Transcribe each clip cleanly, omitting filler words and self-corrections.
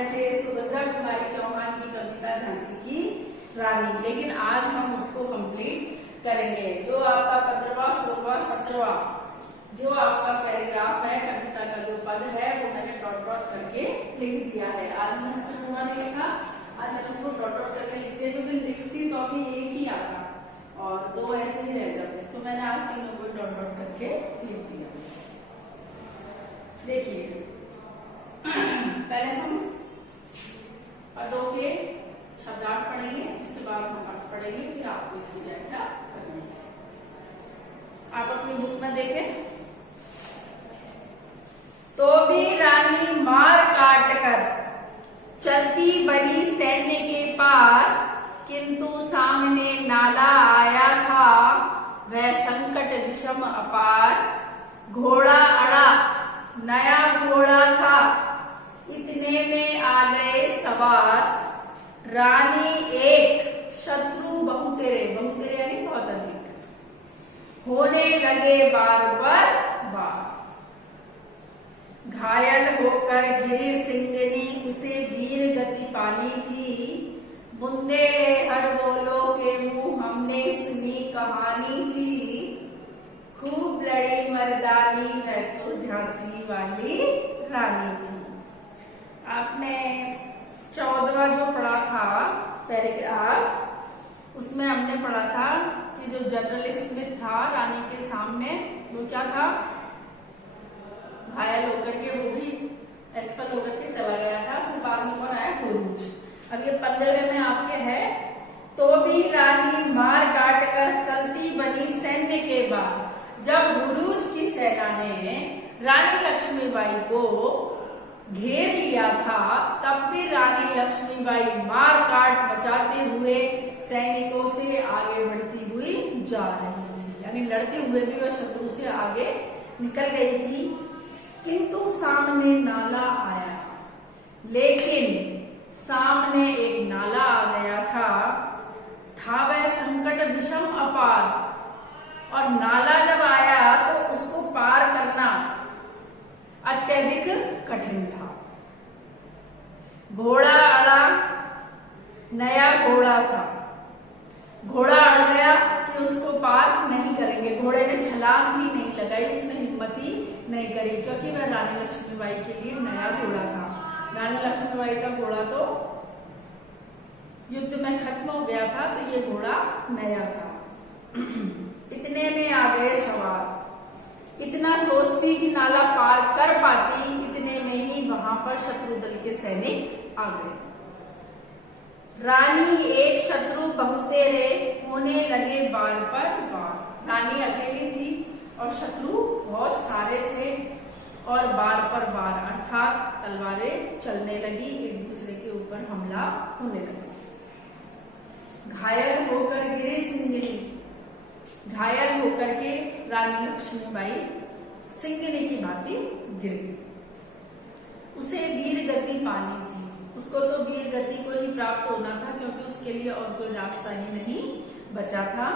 रहे थे सुभद्रा कुमारी चौहान की कविता झांसी की रानी, लेकिन आज हम उसको कंप्लीट करेंगे। जो आपका 15वां, 16वां, 17वां जो आपका पैराग्राफ है, कविता का जो पद है वो मैंने डॉट डॉट करके लिख दिया है। आज मैंने उसको पूरा नहीं लिखा, आज मैंने उसको डॉट डॉट करके लिखते, जो दिन लिखती तो अभी एक ही आता और दो ऐसे ही रह जाते, तो मैंने आज तीनों को डॉट डॉट करके लिख दिया। देखिए पहले हम पदों के शब्दार्थ पढ़ेंगे, उसके बाद हम अर्थ पढ़ेंगे, फिर आपको इसकी व्याख्या करेंगे। आप अपनी बुक में देखें तो भी रानी मार काट कर चलती बनी सैन्य के पार, किंतु सामने नाला आया था वह संकट विषम अपार। घोड़ा अड़ा नया घोड़ा था, इतने में आ गए सवार। रानी एक शत्रु बहुतेरे, बहुतेरे यानी बहुत अधिक, होने लगे बार पर बार। घायल होकर गिरी सिंगनी, उसे वीर गति पानी थी। बुंदे हर बोलो के मुंह हमने सुनी कहानी थी। खूब लड़ी मर्दानी है तो झांसी वाली रानी थी। आपने 14वां जो पढ़ा था पैराग्राफ, उसमें हमने पढ़ा था कि जो जनरल स्मिथ था रानी के सामने, वो क्या था, घायल होकर के वो भी असफल होकर के चला गया था। फिर बाद में कौन आया, हुरूज। अब ये 15वें में आपके है, तो भी रानी मार काट कर चलती बनी सैन्य के बाद। जब हुरूज की सेना ने रानी लक्ष्मीबाई को घेर लिया था, तब भी रानी लक्ष्मीबाई मार काट बचाते हुए सैनिकों से आगे बढ़ती हुई जा रही थी, यानी लड़ते हुए भी वह शत्रु से आगे निकल गई थी। किंतु सामने नाला आया, लेकिन सामने एक नाला आ गया था वह संकट विषम अपार। और नाला जब आया तो उसको पार करना अत्यधिक कठिन था। घोड़ा अड़ा नया घोड़ा था, घोड़ा अड़ गया कि उसको पार नहीं करेंगे। घोड़े ने छलांग भी नहीं लगाई, उसने हिम्मत ही नहीं करी, क्योंकि वह रानी लक्ष्मीबाई के लिए नया घोड़ा था। रानी लक्ष्मीबाई का घोड़ा तो युद्ध में खत्म हो गया था, तो ये घोड़ा नया था। इतने में आ गए सवार। इतना सोचती कि नाला पार कर पाती, इतने में ही वहां पर शत्रु दल के सैनिक आ गए। रानी एक शत्रु बहुतेरे, होने लगे बार पर बार। रानी अकेली थी और शत्रु बहुत सारे थे, और बार पर बार अर्थात तलवारें चलने लगी, एक दूसरे के ऊपर हमला होने लगा। घायल होकर गिरे सिंगनी, घायल होकर के रानी लक्ष्मीबाई सिंगनी की भांति गिर गई। उसे वीर गति पानी थी, उसको तो वीर गति को ही प्राप्त होना था, क्योंकि उसके लिए और कोई रास्ता ही नहीं बचा था।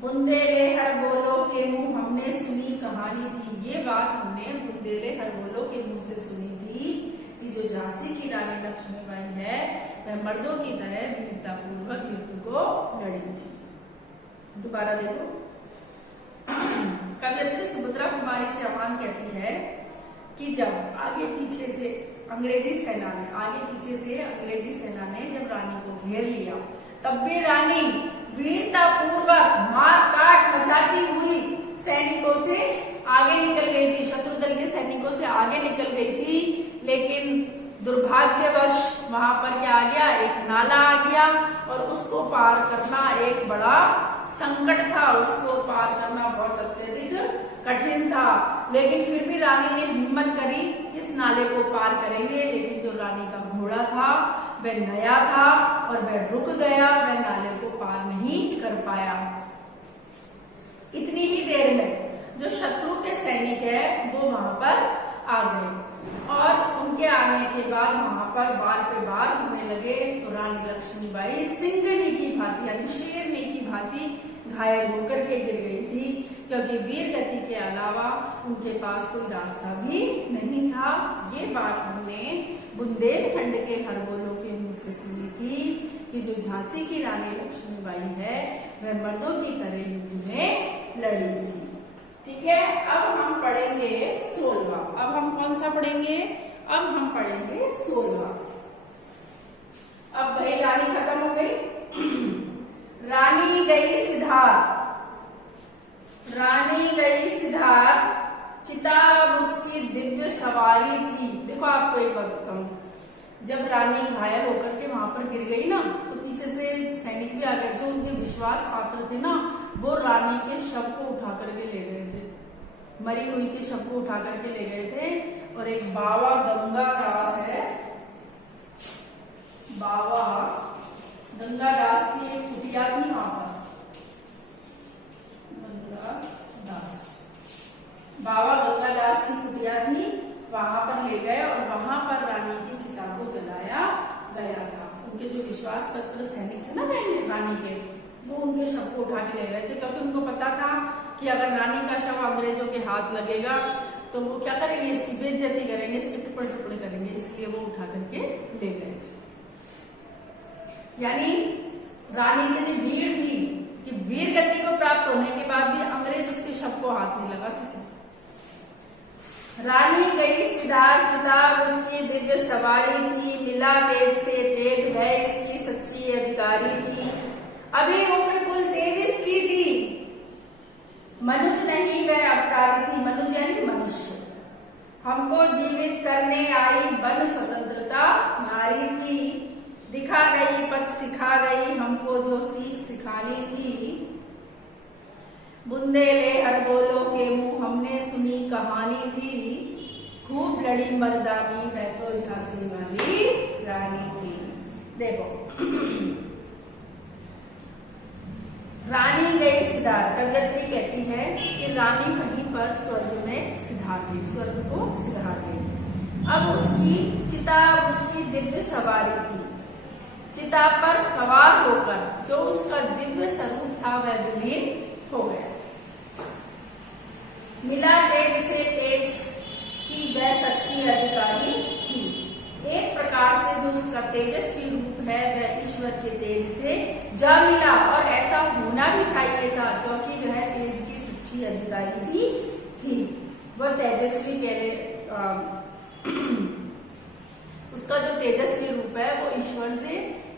बुंदेले हर बोलो के मुंह हमने सुनी कहानी थी। ये बात हमने बुंदेले हर बोलो के मुंह से सुनी थी कि जो झांसी की रानी लक्ष्मीबाई है वह मर्दों की तरह वीरता पूर्वक युद्ध को लड़ी थी। दोबारा देखो, कवयित्री सुभद्रा कुमारी चौहान कहती है कि जब आगे पीछे से अंग्रेजी सेना ने जब रानी को घेर लिया, तब भी रानी वीरता पूर्वक मार काट मचाती हुई सैनिकों से आगे निकल गई थी, शत्रु दल के सैनिकों से आगे निकल गई थी। लेकिन दुर्भाग्यवश वहां पर क्या आ गया, एक नाला आ गया, और उसको पार करना एक बड़ा संकट था, उसको पार करना बहुत अत्यधिक कठिन था। लेकिन फिर भी रानी ने हिम्मत करी, इस नाले को पार करेंगे। लेकिन जो रानी का घोड़ा था वह नया था और वह रुक गया, वह नाले को पार नहीं कर पाया। इतनी ही देर में जो शत्रु के सैनिक है वो वहां पर आ गए, और उनके आने के बाद वहां पर बार पे बार होने लगे। तो रानी लक्ष्मीबाई सिंगनी की भांति यानी शेरनी की भांति घायल होकर के गिर गई थी, क्योंकि वीर गति के अलावा उनके पास कोई रास्ता भी नहीं था। ये बात हमने बुंदेलखंड के हरबोलों के मुंह से सुनी थी कि जो झांसी की रानी लक्ष्मीबाई है वह मर्दों की तरह युद्ध में लड़ी थी। ठीक है, अब हम पढ़ेंगे 16वां। अब हम कौन सा पढ़ेंगे? अब हम पढ़ेंगे 16वां। अब भाई रानी खत्म हो गई। रानी गई सिधार, रानी गई सिधार, चिताब उसकी दिव्य सवारी थी। देखो आपको एक बात बताऊं, जब रानी घायल होकर के वहां पर गिर गई ना, तो पीछे से सैनिक भी आ गए। जो उनके विश्वास पात्र थे ना, वो रानी के शव को उठा करके ले गए थे, मरी हुई के शव को उठा करके ले गए थे। और एक बाबा गंगादास है, बाबा गंगादास की एक कुटिया थी वहां पर, बाबा गंगादास की कुटिया थी, वहां पर ले गए और वहां पर रानी की चिता को जलाया गया था। उनके जो विश्वास पत्र सैनिक थे ना रानी के, वो उनके शव को उठा के ले गए थे, क्योंकि उनको पता था कि अगर रानी का शव अंग्रेजों के हाथ लगेगा तो वो क्या करेंगे, इसकी बेइज्जती करेंगे, इसके टुकड़े करेंगे, इसलिए वो उठा करके ले गए थे। यानी रानी की जो वीर थी कि वीर गति को प्राप्त होने के बाद भी अंग्रेज उसके शव को हाथ नहीं लगा सके। रानी गई सिधार, चिताब उसकी दिव्य सवारी थी, मिला तेज से तेज, वह इसकी सच्ची अधिकारी थी। अभी उम्र कुल 23 की थी, मनुज नहीं वह अवतारी थी। मनुज यानी मनुष्य। हमको जीवित करने आई बन स्वतंत्रता नारी थी, दिखा गई पथ सिखा गई हमको जो सीख सिखानी थी। बुंदेले हरबोलों के मुंह हमने सुनी कहानी थी, खूब लड़ी मर्दानी वह तो झांसी वाली रानी थी। देखो रानी गई सिधार, कवियत्री कहती है कि रानी कहीं पर स्वर्ग में सिधार गई, स्वर्ग को सिधार गई। अब उसकी चिता, उसकी दिव्य सवारी थी, चिता पर सवार होकर जो उसका दिव्य स्वरूप था वह विलीन हो गया। मिला तेज से तेज की वह सच्ची अधिकारी थी। एक प्रकार से जो उसका तेजस्वी रूप है वह ईश्वर के तेज से जा मिला, और ऐसा होना भी चाहिए था, क्योंकि वह तेज की सच्ची अधिकारी भी थी। वह तेजस्वी उसका जो तेजस्वी रूप है वो ईश्वर से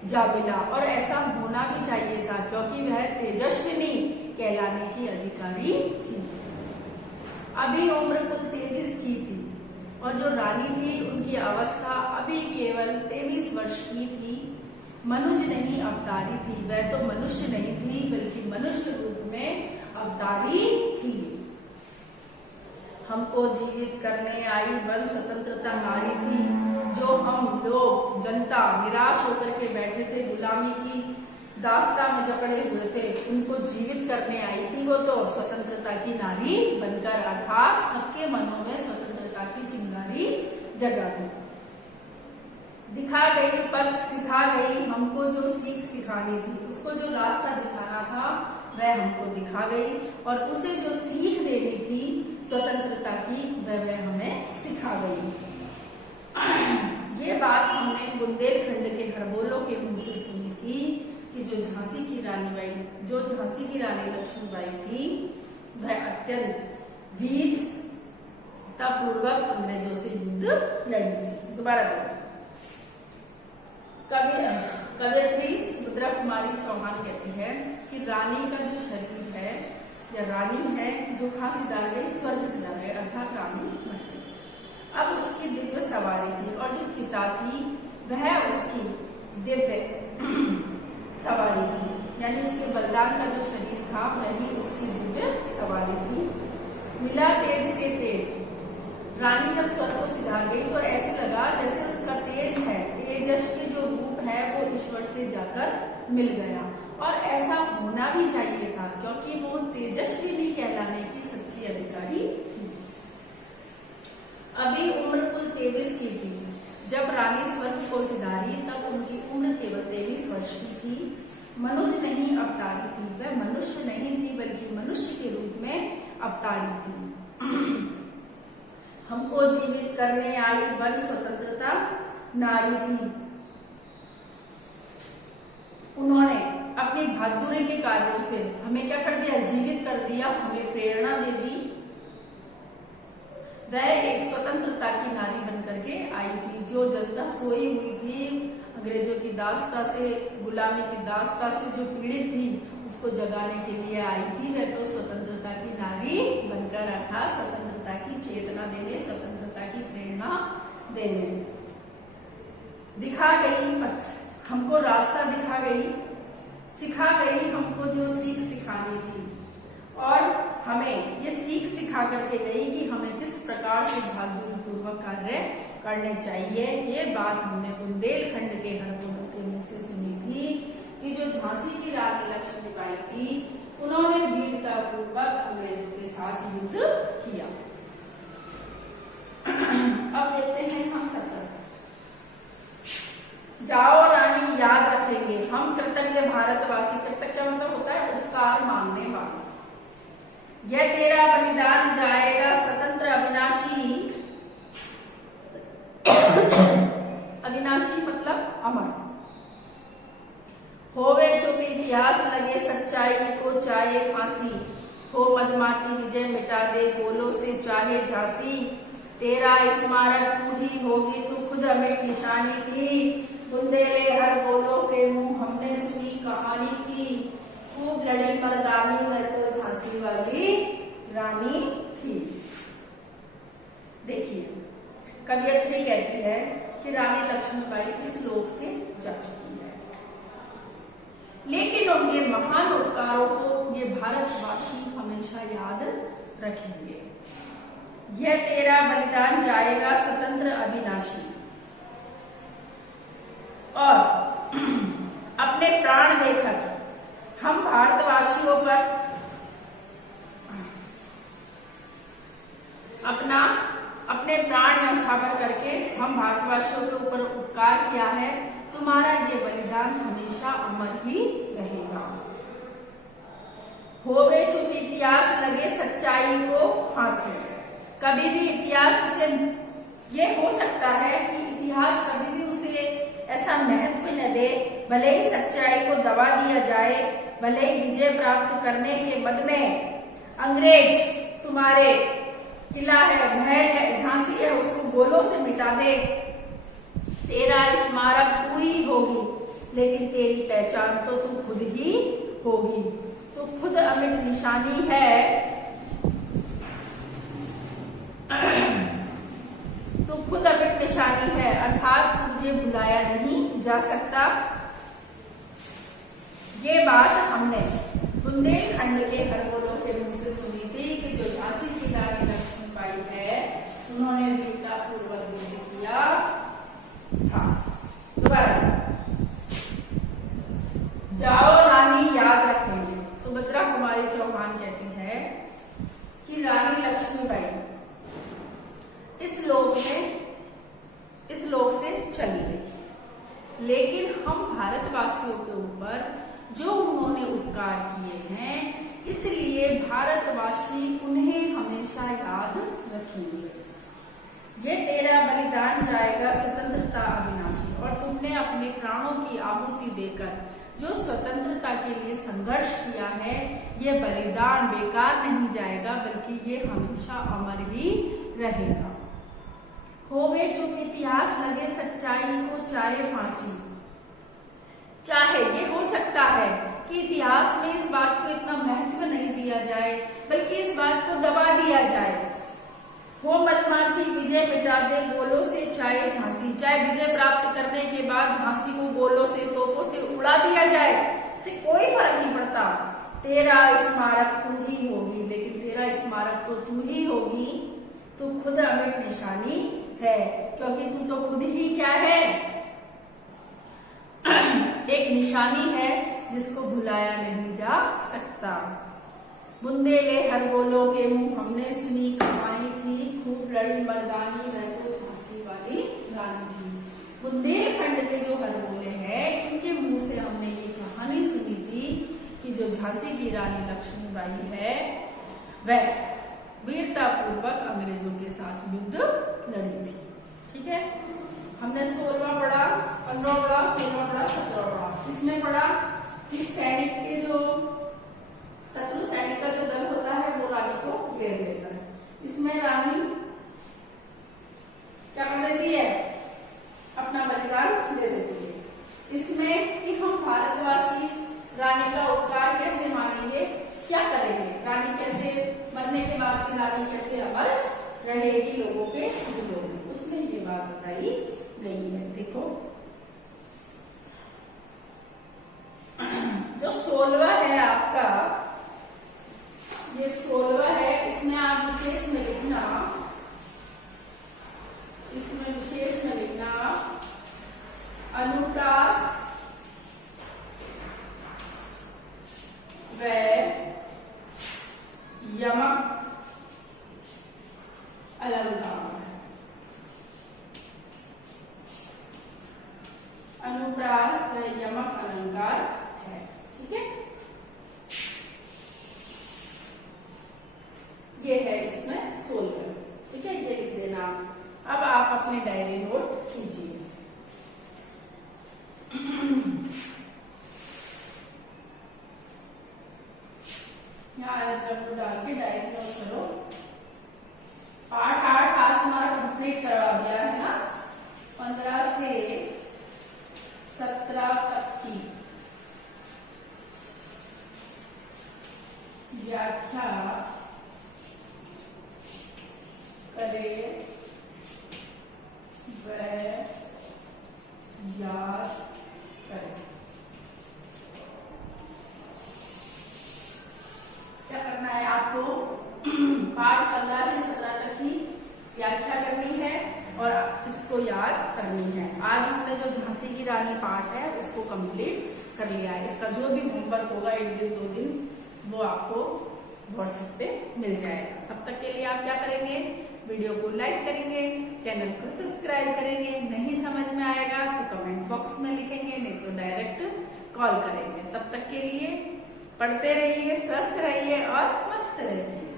जा मिला, और ऐसा होना भी चाहिए था, क्योंकि वह तेजस्विनी कहलाने की अधिकारी थी। अभी उम्र कुल 23 की थी, और जो रानी थी उनकी अवस्था अभी केवल 23 वर्ष की थी। मनुज नहीं अवतारी थी, वह तो मनुष्य नहीं थी बल्कि मनुष्य रूप में अवतारी थी। हमको जीवित करने आई बल स्वतंत्रता नारी थी। जो हम लोग जनता निराश होकर के बैठे थे, गुलामी की दास्ता में जकड़े हुए थे, उनको जीवित करने आई थी वो तो स्वतंत्रता की नारी बनकर, अर्थात सबके मनों में स्वतंत्रता की चिंगारी जगा दी। दिखा गई पथ सिखा गई हमको जो सीख सिखानी थी, उसको जो रास्ता दिखाना था वह हमको दिखा गई, और उसे जो सीख देनी थी स्वतंत्रता की वह हमें सिखा गई। ये बात हमने बुंदेलखंड के हरबोलों के मुंह से सुनी थी कि जो झांसी की रानी लक्ष्मीबाई थी वह अत्यंत वीरता पूर्वक अंग्रेजों से युद्ध लड़ी थी। दोबारा कवियत्री सुभद्रा कुमारी चौहान कहती है कि रानी का जो शरीर है या रानी है जो कहाँ सिधार गई, स्वर्ग सिधार गई, अर्थात रानी मर गई। अब उसकी दिव्य सवारी थी, और जो चिता थी वह उसकी दिव्य सवारी थी, यानी उसके बलिदान का जो शरीर था वही उसकी दिव्य सवारी थी। मिला तेज से तेज, रानी जब स्वर्ग को सिधार गई तो ऐसे लगा जैसे उसका तेज है, तेजस्वी जो रूप है वो ईश्वर से जाकर मिल गया, और ऐसा होना भी चाहिए था, क्योंकि वो तेजस्वी भी कहलाने की सच्ची अधिकारी थी। अभी उम्र कुल 23 की थी। जब रानी स्वर्ग को सिधारी तब उनकी उम्र केवल 23 वर्ष की थी। मनुज नहीं अवतारी थी, वह मनुष्य नहीं थी बल्कि मनुष्य के रूप में अवतारी थी। हमको जीवित करने आई बल स्वतंत्रता नारी थी। उन्होंने अपनी बहादुरी के कार्यों से हमें क्या कर दिया, जीवित कर दिया, हमें प्रेरणा दे दी। वह एक स्वतंत्रता की नारी बनकर के आई थी। जो जनता सोई हुई थी, अंग्रेजों की दास्ता से, गुलामी की दास्ता से जो पीड़ित थी, उसको जगाने के लिए आई थी। वह तो स्वतंत्रता की नारी बनकर रखा, स्वतंत्रता की चेतना देने, स्वतंत्रता की प्रेरणा देने दिखा गई पथ, हमको रास्ता दिखा गई, सिखा गई हमको जो सीख सिखानी थी। और हमें ये सीख सिखा करके गई कि हमें किस प्रकार से बहादुरी पूर्वक कार्य करने चाहिए। ये बात हमने बुंदेलखंड के हरगोलों के मुंह से सुनी थी कि जो झांसी की रानी लक्ष्मीबाई थी, उन्होंने वीरता पूर्वक अंग्रेजों के साथ युद्ध किया। अब देखते हैं हम सत्तर। जाओ रानी याद रखेंगे हम कृतज्ञ भारतवासी। कृतज्ञ का मतलब होता है उपकार मांगने वाला। यह तेरा बलिदान जाएगा स्वतंत्र अविनाशी। अविनाशी मतलब अमर। होवे चुप इतिहास लगे सच्चाई को चाहे फांसी। हो मदमाती विजय मिटा दे गोलों से चाहे झांसी। तेरा स्मारक तू ही होगी तू खुद अमिट निशानी थी। बुंदेले हर बोलों के मुंह हमने सुनी कहानी थी। खूब लड़ी मर्दानी में तो झांसी वाली रानी थी। देखिए कवियत्री कहती है कि रानी लक्ष्मीबाई इस लोक से जा चुकी है, लेकिन उनके महान उपकारों को ये भारतवासी हमेशा याद रखेंगे। यह तेरा बलिदान जाएगा स्वतंत्र अविनाशी। और अपने प्राण देकर हम भारतवासियों पर अपने प्राण न्यौछावर करके हम भारतवासियों के ऊपर उपकार किया है। तुम्हारा ये बलिदान हमेशा अमर ही रहेगा। होवे चुप इतिहास लगे सच्चाई को फांसी। कभी भी इतिहास उसे ये हो सकता है कि इतिहास कभी भी उसे ऐसा महत्व न दे, भले ही सच्चाई को दबा दिया जाए, भले ही विजय प्राप्त करने के बद में अंग्रेज तुम्हारे किला है, महल है, झांसी है, उसको गोलों से मिटा दे। तेरा स्मारक तू ही होगी, लेकिन तेरी पहचान तो तू खुद ही होगी। तू खुद अमिट निशानी है, तो खुद अमिट निशानी है, अर्थात तुझे भुलाया नहीं जा सकता। ये बात हमने बुंदेलखंड के हरगोलों के मुंह से सुनी थी कि जो झांसी की रानी लक्ष्मीबाई है, उन्होंने वीरता पूर्वक युद्ध किया था। जाओ रानी याद रखेंगे। सुभद्रा कुमारी चौहान कहती है कि रानी लक्ष्मीबाई इस लोक से चली गई, लेकिन हम भारतवासियों के ऊपर जो उन्होंने उपकार किए हैं, इसलिए भारतवासी उन्हें हमेशा याद रखेंगे। ये तेरा बलिदान जाएगा स्वतंत्रता अविनाशी। और तुमने अपने प्राणों की आहुति देकर जो स्वतंत्रता के लिए संघर्ष किया है, ये बलिदान बेकार नहीं जाएगा, बल्कि ये हमेशा अमर ही रहेगा। होवे चुप इतिहास लगे सच्चाई को चाहे फांसी। चाहे ये हो सकता है कि इतिहास में इस बात को इतना महत्व नहीं दिया जाए, बल्कि इस बात को दबा दिया जाए। हो मदमाती विजय मिटा दे गोलों से चाहे झांसी। चाहे विजय प्राप्त करने के बाद झांसी को गोलों से, तोपों से उड़ा दिया जाए, उससे कोई फर्क नहीं पड़ता। तेरा स्मारक तू ही होगी, लेकिन तेरा स्मारक तो तू ही होगी, तू खुद अमिट निशानी है, क्योंकि तू तो खुद ही क्या है, एक निशानी है जिसको भुलाया नहीं जा सकता। बुंदेले हरगोलों के मुंह हमने सुनी कहानी थी। खूब लड़ी मर्दानी मैं तो झांसी वाली रानी थी। बुंदेलखंड के जो हरगोले हैं, इनके मुंह से हमने ये कहानी सुनी थी कि जो झांसी की रानी लक्ष्मीबाई है, वह वीरता पूर्वक अंग्रेजों के साथ युद्ध लड़ी थी। ठीक है। हमने 16वां पढ़ा, 15वां पढ़ा, 16वां पढ़ा, 17वां पढ़ा। इसमें पढ़ा कि सैनिक के जो शत्रु सैनिक का जो दल होता है वो रानी को घेर लेता है। इसमें रानी क्या कर देती है, अपना बलिदान दे देती है। इसमें कि हम भारतवासी रानी का उपकार कैसे मानेंगे, क्या करेंगे, रानी कैसे मरने के बाद की रानी कैसे अमर रहेगी लोगों के दिलों में, उसमें ये बात बताई गई है। देखो जो 16वां है आपका, ये 16वां है, इसमें आप विशेष में लिखना, इसमें विशेष में लिखना अनुप्रास व यमक अलंकार। अनुप्रास व यमक अलंकार है, ठीक है। ये है इसमें 16, ठीक है, ये लिख देना। अब आप अपने डायरी नोट कीजिए। यहाँ को डाल के डायरी नोट करो। पाठ 8 आज तुम्हारा कंप्लीट करवा दिया है ना, 15 से 17 तक की व्याख्या करें व याद करें। क्या करना है आपको, पाठ 15 से 17 तक की व्याख्या करनी है और इसको याद करनी है। आज हमने जो झांसी की रानी पाठ है उसको कंप्लीट कर लिया है। इसका जो भी होमवर्क होगा 1 दिन 2 दिन वो आपको व्हाट्सएप पे मिल जाएगा। तब तक के लिए आप क्या करेंगे, वीडियो को लाइक करेंगे, चैनल को सब्सक्राइब करेंगे। नहीं समझ में आएगा तो कमेंट बॉक्स में लिखेंगे, नहीं तो डायरेक्ट कॉल करेंगे। तब तक के लिए पढ़ते रहिए, स्वस्थ रहिए और मस्त रहिए।